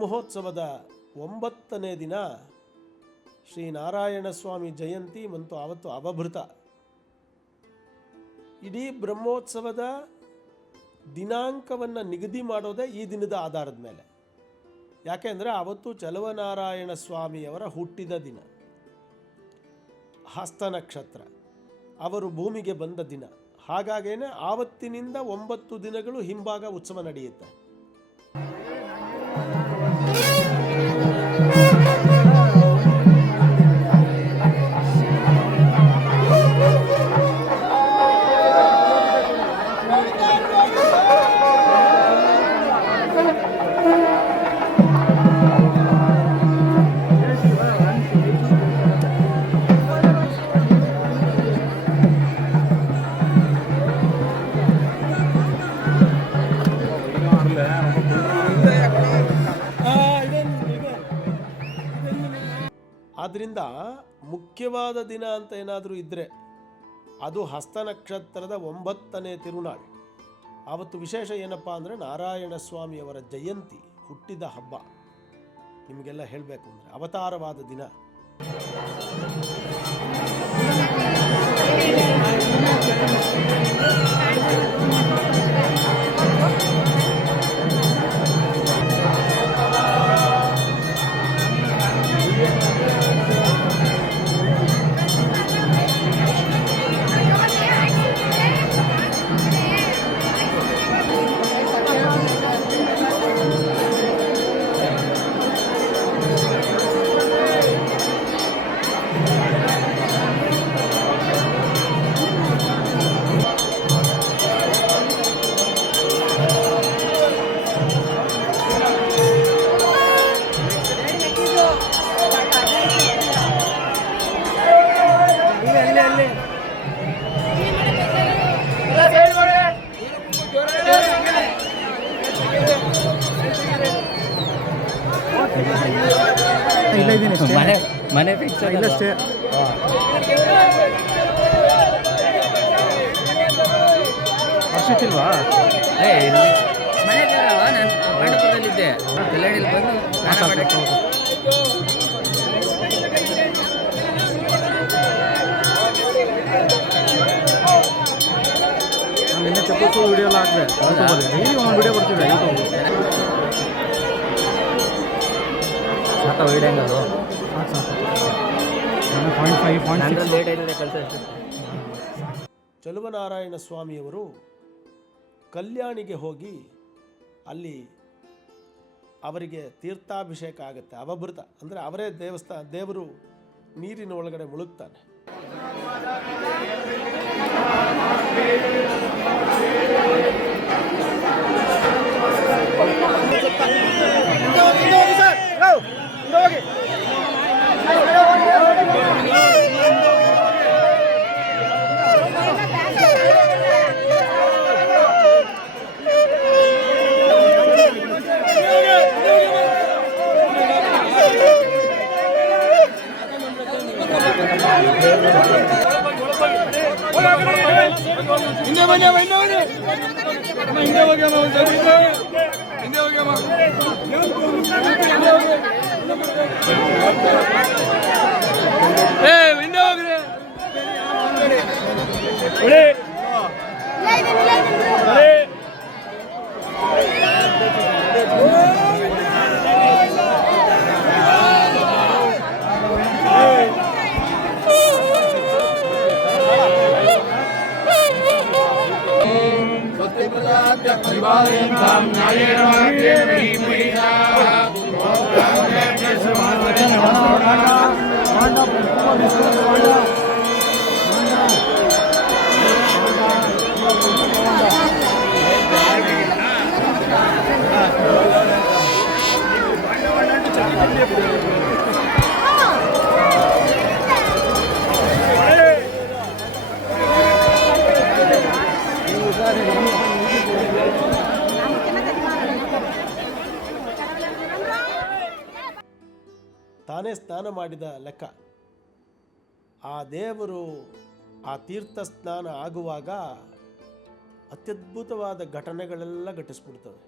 ಬ್ರಹ್ಮೋತ್ಸವದ ಒಂಬತ್ತನೇ ದಿನ ಶ್ರೀ ನಾರಾಯಣ ಸ್ವಾಮಿ ಜಯಂತಿ ಮತ್ತು ಆವತ್ತು ಅವಭೃತ. ಇಡೀ ಬ್ರಹ್ಮೋತ್ಸವದ ದಿನಾಂಕವನ್ನು ನಿಗದಿ ಮಾಡೋದೇ ಈ ದಿನದ ಆಧಾರದ ಮೇಲೆ. ಯಾಕೆಂದರೆ ಅವತ್ತು ಚಲುವನಾರಾಯಣ ಸ್ವಾಮಿಯವರ ಹುಟ್ಟಿದ ದಿನ. ಹಸ್ತ ನಕ್ಷತ್ರ. ಅವರು ಭೂಮಿಗೆ ಬಂದ ದಿನ. ಹಾಗಾಗೇನೆ ಆವತ್ತಿನಿಂದ ಒಂಬತ್ತು ದಿನಗಳು ಹಿಂಭಾಗ ಉತ್ಸವ ನಡೆಯುತ್ತೆ. ಮುಖ್ಯವಾದ ದಿನ ಅಂತ ಏನಾದರೂ ಇದ್ದರೆ ಅದು ಹಸ್ತ ನಕ್ಷತ್ರದ ಒಂಬತ್ತನೇ ತಿರುನಾಳು. ಆವತ್ತು ವಿಶೇಷ ಏನಪ್ಪ ಅಂದರೆ ನಾರಾಯಣ ಸ್ವಾಮಿಯವರ ಜಯಂತಿ, ಹುಟ್ಟಿದ ಹಬ್ಬ. ನಿಮಗೆಲ್ಲ ಹೇಳಬೇಕು ಅಂದರೆ ಅವತಾರವಾದ ದಿನ. ಮನೆ ಮನೆ ಫಿಕ್ಸ್ ಇಲ್ಲಷ್ಟೇ. ಹರ್ಷಿತ್ ಇಲ್ವಾ ಮನೆ ಅಲ್ವಾ? ನಾನು ಪಾಂಡಪುರದಲ್ಲಿದ್ದೆ ಕಲ್ಯಾಣಿಲಿ ಬಂದು ಸ್ನಾನ ಮಾಡಕ್ಕೆ. ನಾನು ನಿನ್ನೆ ಚಪ್ಪಲ್ಸು ವಿಡಿಯೋ ಎಲ್ಲ ಹಾಕಿದೆ. ಯೂಟ್ಯೂಬಲ್ಲಿ ಡೈಲಿ ಒಂದು ವಿಡಿಯೋ ಬರ್ತಿದ್ದೆ ಯೂಟ್ಯೂಬ್ ಸಾಕ ಆಯ್ತದೆ ಕಳ್ಸ ಚಲುವನಾರಾಯಣ ಸ್ವಾಮಿಯವರು ಕಲ್ಯಾಣಿಗೆ ಹೋಗಿ ಅಲ್ಲಿ ಅವರಿಗೆ ತೀರ್ಥಾಭಿಷೇಕ ಆಗುತ್ತೆ, ಅವಭೃತ. ಅಂದರೆ ಅವರೇ ದೇವಸ್ಥಾನ ದೇವರು ನೀರಿನ ಒಳಗಡೆ ಮುಳುಗ್ತಾನೆ. ಹಿಂದೆ ಬನ್ನಿ ಅಮ್ಮ, ಹಿಂದೆ ಬನ್ನಿ ಅಮ್ಮ, ಹಿಂದೆ ಹೋಗಿ ಅಮ್ಮ, ಒಂದ್ ಸ್ವಲ್ಪ ಹಿಂದೆ ಹೋಗಿ. ತಾನೇ ಸ್ನಾನ ಮಾಡಿದ ಲೆಕ್ಕ. ಆ ದೇವರು ಆ ತೀರ್ಥ ಸ್ನಾನ ಆಗುವಾಗ ಅತ್ಯದ್ಭುತವಾದ ಘಟನೆಗಳೆಲ್ಲ ಘಟಿಸ್ಬಿಡ್ತವೆ.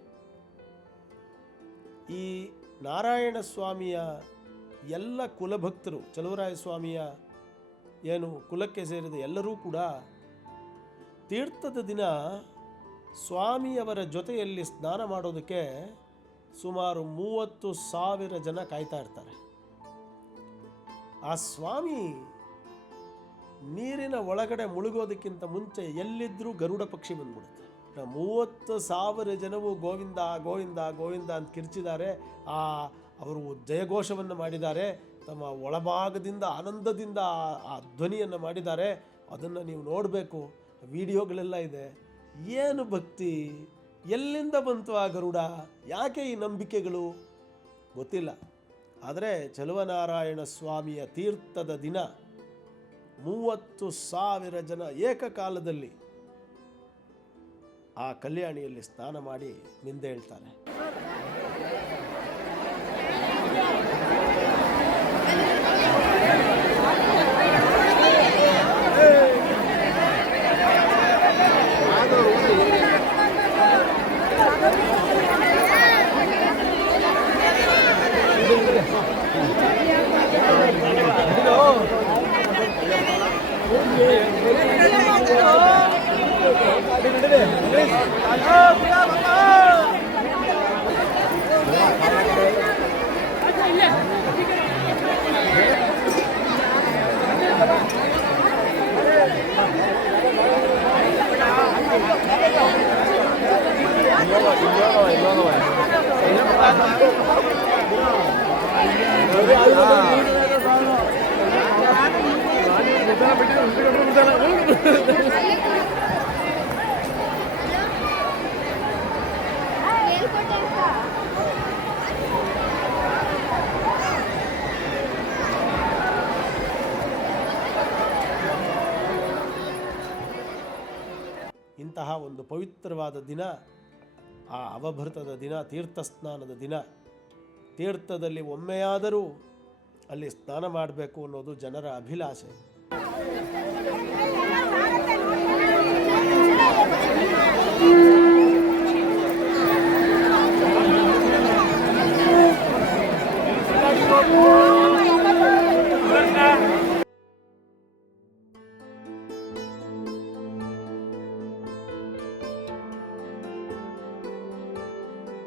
ಈ ನಾರಾಯಣ ಸ್ವಾಮಿಯ ಎಲ್ಲ ಕುಲಭಕ್ತರು, ಚಲುವರಾಯ ಸ್ವಾಮಿಯ ಏನು ಕುಲಕ್ಕೆ ಸೇರಿದ ಎಲ್ಲರೂ ಕೂಡ ತೀರ್ಥದ ದಿನ ಸ್ವಾಮಿಯವರ ಜೊತೆಯಲ್ಲಿ ಸ್ನಾನ ಮಾಡೋದಕ್ಕೆ ಸುಮಾರು ಮೂವತ್ತು ಸಾವಿರ ಜನ ಕಾಯ್ತಾ ಇರ್ತಾರೆ. ಆ ಸ್ವಾಮಿ ನೀರಿನ ಒಳಗಡೆ ಮುಳುಗೋದಕ್ಕಿಂತ ಮುಂಚೆ ಎಲ್ಲಿದ್ದರೂ ಗರುಡ ಪಕ್ಷಿ ಬಂದ್ಬಿಡುತ್ತೆ. ಮೂವತ್ತು ಸಾವಿರ ಜನವು ಗೋವಿಂದ ಗೋವಿಂದ ಗೋವಿಂದ ಅಂತ ಕಿರ್ಚಿದ್ದಾರೆ ಆ, ಅವರು ಜಯಘೋಷವನ್ನು ಮಾಡಿದ್ದಾರೆ. ತಮ್ಮ ಒಳಭಾಗದಿಂದ, ಆನಂದದಿಂದ ಆ ಧ್ವನಿಯನ್ನು ಮಾಡಿದ್ದಾರೆ. ಅದನ್ನು ನೀವು ನೋಡಬೇಕು. ವಿಡಿಯೋಗಳೆಲ್ಲ ಇದೆ. ಏನು ಭಕ್ತಿ? ಎಲ್ಲಿಂದ ಬಂತು ಆ ಗರುಡ? ಯಾಕೆ ಈ ನಂಬಿಕೆಗಳು? ಗೊತ್ತಿಲ್ಲ. ಆದರೆ ಚಲುವನಾರಾಯಣ ಸ್ವಾಮಿಯ ತೀರ್ಥದ ದಿನ. ಮೂವತ್ತು ಸಾವಿರ ಜನ ಏಕಕಾಲದಲ್ಲಿ ಆ ಕಲ್ಯಾಣಿಯಲ್ಲಿ ಸ್ನಾನ ಮಾಡಿ ನಿಂದೆ ಹೇಳ್ತಾರೆ. ಇಂತಹ ಒಂದು ಪವಿತ್ರವಾದ ದಿನ ಆ ಅವಭೃತದ ದಿನ ತೀರ್ಥ ಸ್ನಾನದ ದಿನ ತೀರ್ಥದಲ್ಲಿ ಒಮ್ಮೆಯಾದರೂ ಅಲ್ಲಿ ಸ್ನಾನ ಮಾಡಬೇಕು ಅನ್ನೋದು ಜನರ ಅಭಿಲಾಷೆ